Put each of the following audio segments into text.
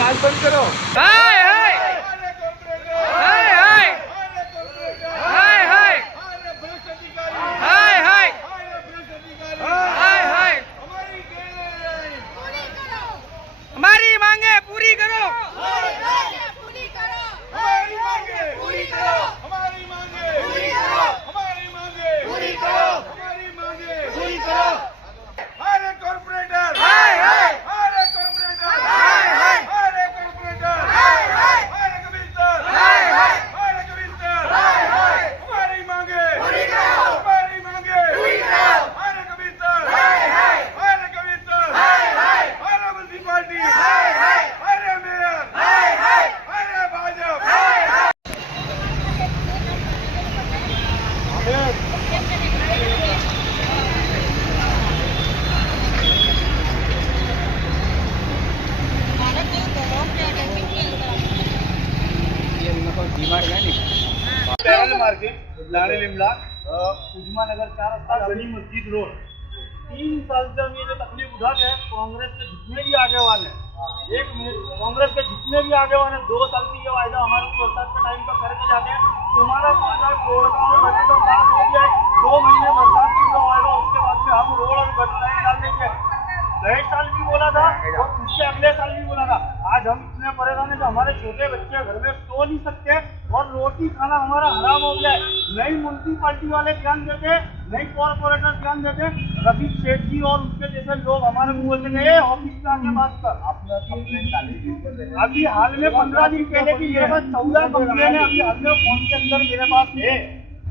नाच बंद करो। हाय हाय हाय हाय हाय हाय हाय हाय हाय हाय हमारी मांगे पूरी करो। हमारी मांगे पूरी करो। हमारी मांगे पूरी करो। हमारी मांगे पूरी करो। हमारी मांगे पूरी करो। हमारी मांगे पूरी करो। हरे कॉर्पोरेटर हाय हाय, हरे कॉर्पोरेटर हाय हाय, हरे कॉर्पोरेटर हाय हाय, हरे कमिश्नर हाय हाय, हरे कमिश्नर हाय हाय, हमारी मांगे पूरी करो। हमारी मांगे पूरी करो। हरे कमिश्नर हाय हाय, हरे कमिश्नर हाय हाय, हरे म्युनिसिपैलिटी हाय हाय, हरे मेयर हाय हाय, हरे भाजपा हाय हाय। पहल मार्केट लाड़ी लिमला उजमा नगर 4 रस्ता गली मस्जिद रोड 3 साल से हम ये जो तकलीफ उठा है कांग्रेस के जितने भी आगे वाले कांग्रेस के जितने भी आगे वाले 2 साल की ये वायदा हमारे बरसात के टाइम पर करके जाते हैं। तुम्हारा वायदा रोड का और गटर का पास हो गया है। 2 महीने बरसात की जो वायदा उसके बाद में हम रोड और गटर लाइन डाल देंगे। नए साल भी बोला था और उससे अगले साल भी बोला था। आज हम इतने परेशान है कि हमारे छोटे बच्चे घर में सो नहीं सकते और रोटी खाना हमारा हराम हो गया है। नई म्युनिसिपैलिटी वाले ध्यान देते, नई कॉर्पोरेटर ध्यान देते, रवि सेठ जी और उसके जैसे लोग हमारे मुंह बोलते गए ऑफिस में आके बात कर। अभी हाल में 15 दिन पहले की मेरे पास 14 कंप्लेन है। अभी हाल में फोन के अंदर मेरे पास है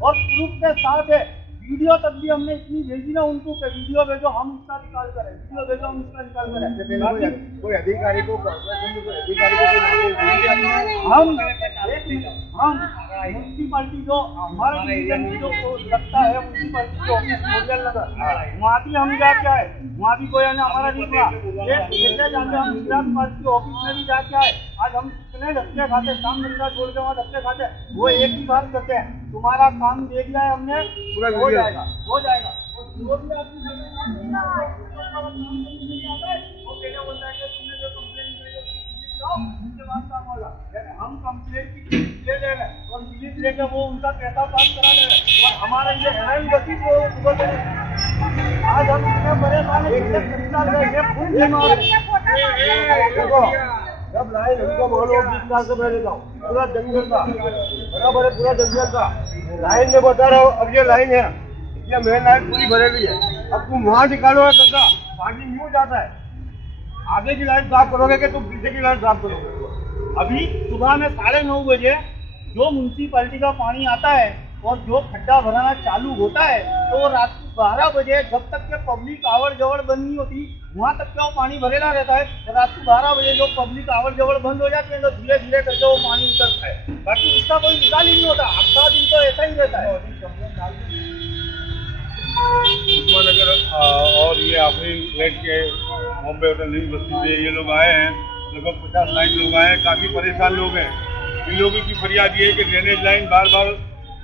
और प्रूफ के साथ है। वीडियो तक भी हमने इतनी भेजी ना उनको कि वीडियो भेजो हम उसका निकाल करें, वीडियो भेजो हम उसका निकाल करें। कोई अधिकारी को हम म्युनिसिपैलिटी जो हमारे डिवीजन में जो लगता है म्युनिसिपैलिटी जो ऑफिस मोरियल नगर वहाँ भी हम जाके आए, वहाँ भी कोई ने हमारा नहीं सुना। ये जाके हम गुजरात पार्टी ऑफिस में भी जाके आए। आज हम कितने धक्के खाते, काम धंधा छोड़ के वहाँ धक्के खाते, वो एक ही बात करते हैं तुम्हारा काम देख लिया है हमने, पूरा हो जाएगा हो जाएगा। जो भी आदमी वो पहले बोलता है कि तुमने जो कंप्लेन की उनके बाद काम होगा। हम कंप्लेन की ले ले रहे और रिलीज लेके वो उनका पैसा पास करा ले रहे और हमारा ये हैरान गति को आज हम इतने परेशान है। जब लाइन हमको बोलो 20 साल से मैं लेता हूँ पूरा जंगल का बराबर है, पूरा जंगल का लाइन में बता रहा हूँ। अब ये लाइन है, ये मेन लाइन पूरी भरेली है। अब तुम वहाँ निकालो है कचरा, पानी यूँ जाता है। आगे की लाइन साफ करोगे कि तुम पीछे की लाइन साफ करोगे? अभी सुबह में 9:30 बजे जो म्युनिसिपैलिटी का पानी आता है और जो खड्डा भराना चालू होता है तो रात को 12 बजे जब तक के पब्लिक आवड़ जवड़ बंद नहीं होती वहाँ तक का वो पानी भरेला रहता है। और रात को 12 बजे जो पब्लिक आवड़ जवड़ बंद हो जाती है तो धीरे धीरे करके वो पानी उतरता है। बाकी उसका कोई निकाल ही नहीं होता, अगला दिन तो ऐसा ही रहता है। उस्मान नगर और ये आखिरी फ्लैट के बॉम्बे होटल न्यू बस्ती से ये लोग आए हैं, लगभग 50-60 लोग आए हैं। काफ़ी परेशान लोग हैं। इन लोगों की फरियाद ये है कि ड्रेनेज लाइन बार बार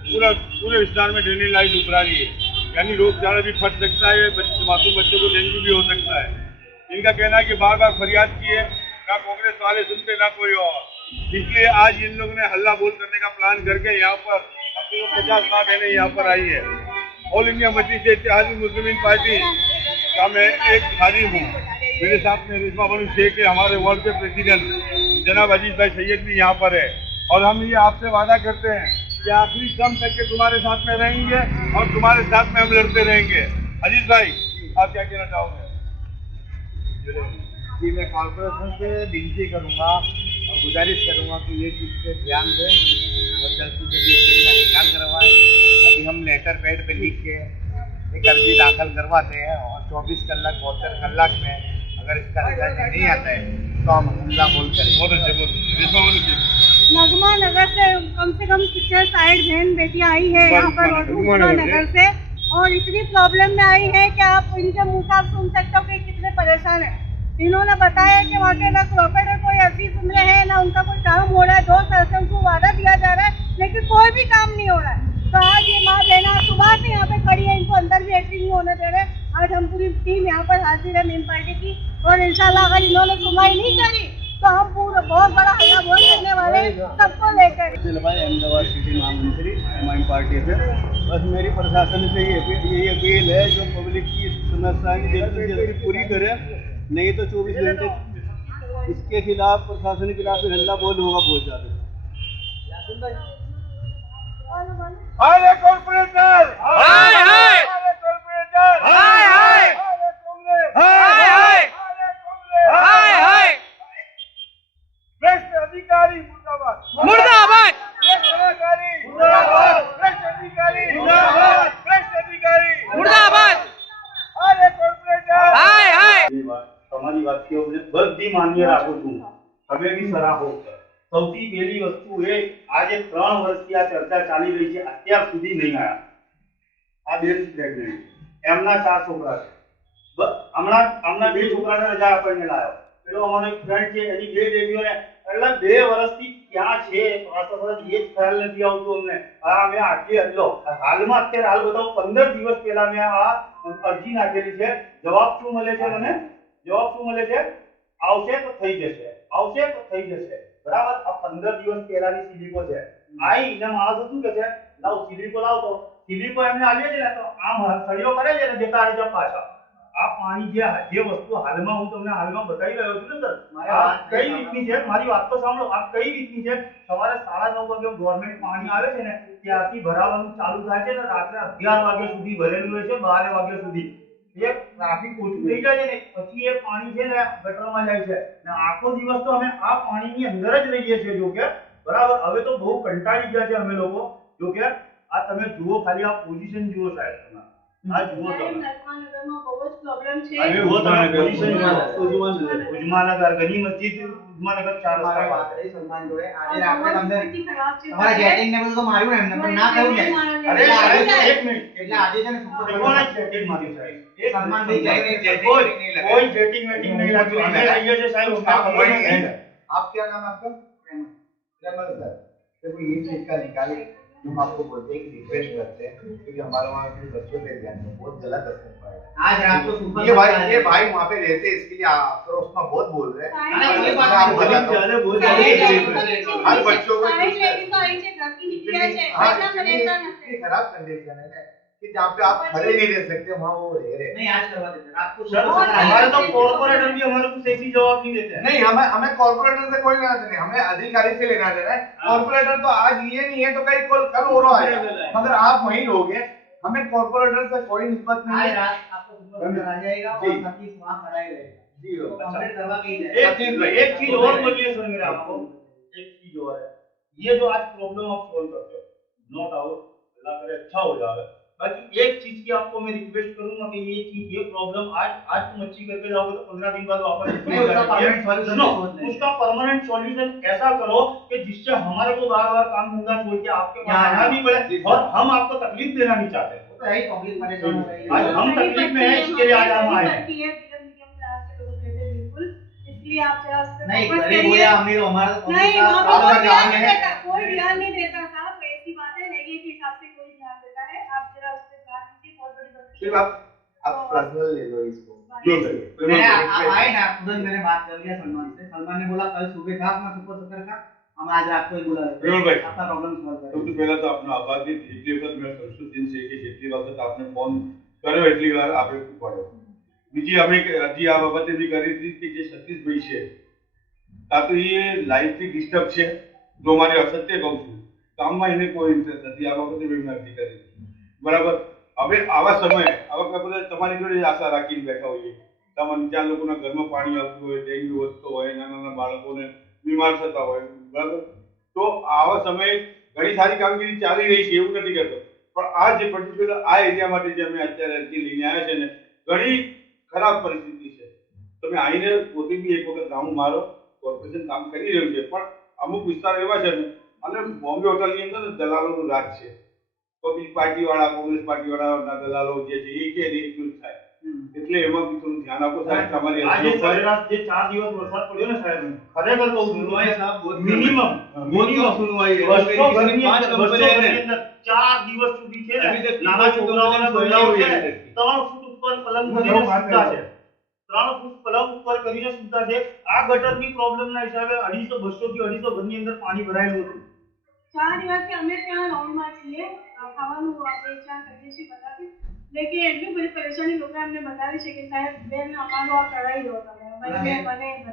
पूरे विस्तार में ड्रेनेज लाइन उभरा रही है, यानी रोजगार भी फट सकता है, मासूम बच्चों को डेंगू भी हो सकता है। इनका कहना है कि बार बार फरियाद की है, ना कांग्रेस वाले सुनते ना कोई और। इसलिए आज इन लोगों ने हल्ला बोल करने का प्लान करके यहाँ पर 50 लाख रहने यहाँ पर आई है। ऑल इंडिया मजलिस इत्तेहादी मुस्लिमीन पार्टी का मैं एक खादिम हूँ। मेरे साथ में रिजवा बनु शेख के हमारे वर्ल्ड के प्रेसिडेंट जनाब अजीज भाई सैयद भी यहाँ पर है और हम ये आपसे वादा करते हैं कि आखिरी दम तक के तुम्हारे साथ में रहेंगे और तुम्हारे साथ में हम लड़ते रहेंगे। अजीज भाई आप क्या कहना चाहोगे? जी मैं कॉर्पोरेशन से विनती करूँगा और गुजारिश करूँगा कि ये चीज़ पे ध्यान दें और जल्द से जल्द इसका निकाल करवाएं। अभी हम लेटर पैड पे लिख के एक अर्जी दाखिल करवाते हैं और 24 कलाक 72 कलाक में अगर इसका रिजल्ट नहीं आता है तो हम हमला बोल करेंगे। बहुत अच्छे नगमा नगर से कम 60 बहन बेटियां आई है यहाँ पर नगमा नगर से और इतनी प्रॉब्लम में आई है कि आप इनके मुँह से आप सुन सकते हो कि कितने परेशान है। इन्होंने बताया कि वहाँ के ना कॉर्पोरेटर कोई अर्जी सुन रहे हैं ना उनका कोई काम हो रहा है। 2 साल से उनको वादा दिया जा रहा है लेकिन कोई भी काम नहीं हो रहा है। तो आज ये माँ बहना सुबह से यहाँ पे खड़ी है, इनको अंदर भी एंट्री नहीं होने दे रहे। आज हम पूरी टीम यहाँ पर हाजिर है मेन पार्टी की और इंशाल्लाह अगर इन्होंने सुनवाई नहीं करी तो तो हम पूरा बहुत बड़ा हल्ला बोल करने वाले हैं सबको लेकर। भाई अहमदाबाद सिटी महामंत्री एमआईएम पार्टी से बस मेरी प्रशासन से यही अपील है जो पब्लिक की समस्याएं जल्द से जल्द पूरी करे, नहीं तो 24 घंटे इसके खिलाफ प्रशासन के खिलाफ हल्ला बोल होगा बहुत ज्यादा। अरे कॉर्पोरेटर हाय हाय अरे कॉर्पोरेटर हाय हाय अरे कांग्रेस हाय हाय अरे कांग्रेस हाय हाय भ्रष्ट अधिकारी मुर्दाबाद मुर्दाबाद भ्रष्ट अधिकारी मुर्दाबाद भ्रष्ट अधिकारी मुर्दाबाद भ्रष्ट अधिकारी मुर्दाबाद अरे कॉर्पोरेटर हाय हाय તમારી વાત કે બધી માન્ય રાખું છું, તમે બી સરાહો। સૌથી પહેલી વસ્તુ એ આજે 3 વર્ષથી આ ચર્ચા ચાલી રહી છે, અત્યાર સુધી નહીં આવ્યા। આ બેન પ્રેગ્નન્ટ, એમના 4 છોકરા છે, હમણાં 2 છોકરાને રજા આપીને લાવ્યો। પેલો અમારો એક ફ્રેન્ડ છે એની 2 બેબીઓને એટલે 2 વર્ષથી ક્યાં છે પ્રશાસન એ જ ખ્યાલ નથી આવતો અમને। આ અમે આટલી અદલો હાલમાં અત્યારે હાલ બતાવો 15 દિવસ પહેલા મેં આ અરજી નાખેલી છે। જવાબ શું મળે છે મને? જવાબ શું મળે છે? આવશે તો થઈ જશે, આવશે તો થઈ જશે, બરાબર। આ 15 દિવસ પહેલાની સ્લીપો છે। આઈ ને માણસો શું કહે છે, લાવ સ્લીપો લાવ, તો સ્લીપો એમને આલીએ છે ને તો આમ સળિયો કરે છે ને જતા રહે છે પાછા। આ પાણી જે વસ્તુ હાલમાં હું તમને હાલમાં બતાવી રહ્યો છું ને સર, આ કઈ રીતની છે મારી વાત તો સાંભળો। આ કઈ રીતની છે? સવારે 9:30 વાગે ગવર્નમેન્ટ પાણી આવે છે ને ત્યારથી ભરાવાનું ચાલુ થાય છે ને રાત્રે 11 વાગ્યા સુધી ભરેલું રહે છે, 12 વાગ્યા સુધી। એ ટ્રાફિક ઓછું થઈ જાય છે ને પછી એ પાણી છે ને ગટરમાં જાય છે ને આખો દિવસ તો અમે આ પાણીની અંદર જ રહીએ છીએ। જો કે બરાબર હવે તો બહુ કંટાળી ગયા છે અમે લોકો। જો કે આ તમે જુઓ, ખાલી આ પોઝિશન જુઓ સાહેબ, તમે આ જુઓ તમે નગરમાં બહુ જ પ્રોબ્લેમ છે। અરે જુઓ તમે પોઝિશન ઉજમાનગર ગની મસ્જિદ ઉજમાનગર 4 રસ્તા પાસે સલમાન જોડે આજે આપણે તમને સ્થિતિ ખરાબ છે। તમારા ગેટિંગ ને બધું તો માર્યું ને એમને, પણ ના થયું ને। અરે સાહેબ એક મિનિટ, એટલે આજે છે ને સુપર કોણે જેટિંગ માર્યું સાહેબ? સલમાન ભાઈ કોઈ જેટિંગ મેટિંગ નહીં લાગ્યું, અમે રહીએ છીએ સાહેબ, उसका खबर नहीं है। आप क्या नाम है आपका? प्रेमल सर। देखो ये चीज का निकाले, हम आपको बोलते हैं कि रिक्वेस्ट करते हैं क्योंकि हमारे वहाँ के बच्चों पे ध्यान दो, बहुत गलत असर पड़ा है। आज रात को सुपर ये भाई वहाँ पे रहते हैं, इसके लिए आक्रोश में बहुत बोल रहे हैं। हर बच्चों को खराब कंडीशन है कि जहाँ पे आप खड़े नहीं रह सकते वहाँ वो रह रहे हैं। नहीं आज करवा देते रात को सर हमारे तो कॉर्पोरेटर भी हमारे को सही जवाब नहीं देते हैं। नहीं हमें कॉर्पोरेटर से कोई लेना नहीं, हमें अधिकारी से लेना देना है। कॉर्पोरेटर तो आज ये नहीं है तो कल और आएगा, मगर आप वहीं रहोगे, हमें कॉर्पोरेटर से कोई निस्बत नहीं है। आपको सुपरवाइजर आ जाएगा और सतीश वहाँ खड़ा ही रहेगा जी, कंप्लीट करवा के ही जाएगा। एक चीज और बोलिए सर मेरे आपको, एक चीज और है, ये जो आज प्रॉब्लम आप सॉल्व करते हो, नो डाउट अल्लाह करे अच्छा हो जाएगा। बाकी एक चीज की आपको मैं रिक्वेस्ट करूंगा कि ये प्रॉब्लम आज तुम अच्छी करके जाओगे तो 15 दिन बाद वापस उसका परमानेंट सॉल्यूशन ऐसा करो कि जिससे हमारे को बार-बार काम धंधा छोड़ के आपके पास आना नहीं पड़े, और हम आपको तकलीफ देना नहीं चाहते। तो यही पब्लिक परेशान हो रही है। आज हम तकलीफ में हैं, इसके लिए आज हम आए हैं। इसलिए आप जरा उस पे नहीं focus गरीब करिए। हो या अमीर हो, हमारा तो नहीं public वहाँ का पे कोई ध्यान ध्यान नहीं है। देता, कोई ध्यान नहीं देता साहब, ऐसी बातें लेगी के हिसाब से कोई ध्यान देता है। आप जरा उस पे ध्यान दीजिए, बहुत बड़ी बात है। सिर्फ आप पर्सनल ले लो इसको। जो सर मैंने आप आए ना, तुरंत मैंने बात कर लिया सलमान से। सलमान ने बोला कल सुबह था अपना सुपर सकर का, हम आज रात को ही बुला लेते बिल्कुल भाई। अपना प्रॉब्लम सॉल्व करेंगे। સૌથી પહેલા તો આપનો આભાર કે જેટલી વખત મેં સંશોધન છે કે જેટલી વખત આપને ફોન કર્યો એટલી વાર આપણે ઉપાડ્યો। બીજી અમે અરજી આ બાબતે બી કરી હતી કે જે સતીશભાઈ છે કાં તો એ લાઈફથી ડિસ્ટર્બ છે, જો મારે અસત્ય કહું છું, કામમાં એને કોઈ ઇન્ટરેસ્ટ નથી, આ બાબતે મેં અરજી કરી બરાબર। હવે આવા સમયે આવા બાબતે તમારી જોડે આશા રાખીને બેઠા હોઈએ, તમારે જ્યાં લોકોના ઘરમાં પાણી આવતું હોય, ડેન્ગ્યુ વધતો હોય, નાના બાળકોને બીમાર થતા હોય બરાબર, તો આવા સમયે ઘણી સારી કામગીરી ચાલી રહી છે એવું નથી કહેતો, પણ આ જે પર્ટિક્યુલર આ એરિયા માટે જે અમે અત્યારે અરજી લઈને આવ્યા છે ને, ઘણી ખરાબ પરિસ્થિતિ છે। તમે આવીને પોતે બી એક વખત રાઉન્ડ મારો, કોર્પોરેશન કામ કરી રહ્યું છે, પણ અમુક વિસ્તાર એવા છે ને, અને બોમ્બે હોટલની અંદર દલાલોનું રાજ છે, પબ્લિક પાર્ટીવાળા કોંગ્રેસ પાર્ટીવાળાના દલાલો જે છે એ કે રીતનું થાય, એટલે એમાં બી થોડું ધ્યાન આપો સાહેબ। તમારી આજે સરેરાશ જે 4 દિવસ વરસાદ પડ્યો ને સાહેબ, ખરેખર કહું છું મિનિમમ સુનવાઈ 4 દિવસ સુધી છે ને, નાના છોકરાઓને બધાઓ છે 3 ફૂટ ઉપર પલંગ બનીને સૂતા છે, 3 3 ફૂટ પલંગ ઉપર કરીને સૂતા છે. આ ગટરની પ્રોબ્લેમના હિસાબે 250 થી 250 ઘરની અંદર પાણી ભરાયેલું હતું. 4 દિવસથી અમે ત્યાં રાઉન્ડમાં છીએ, ખાવાનું આપણે ત્યાં કરીએ છીએ બધાથી, લેકિન એટલી બધી પરેશાની લોકો અમને બતાવી છે કે સાહેબ બેન અમારો આ કરાવી દો તમે.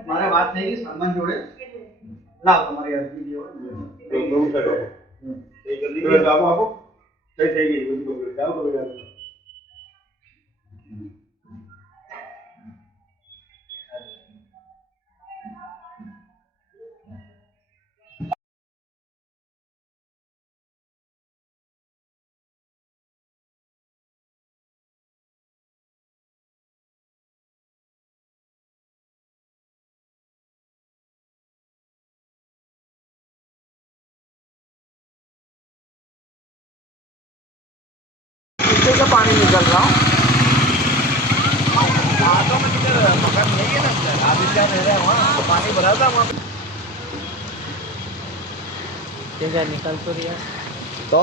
મારે વાત થઈ ગઈ સન્માન જોડે લાવ તમારી અરજી જે હોય તો બહુ સરસ એ જલ્દી જવાબ આપો થઈ ગઈ બધી પ્રોબ્લેમ જાઓ તો યાર पीछे से पानी निकल रहा हूँ। आटो में किधर मकान नहीं है ना, अभी क्या रह रहा है वहाँ पानी भरा था वहाँ। क्या निकल तो रहा तो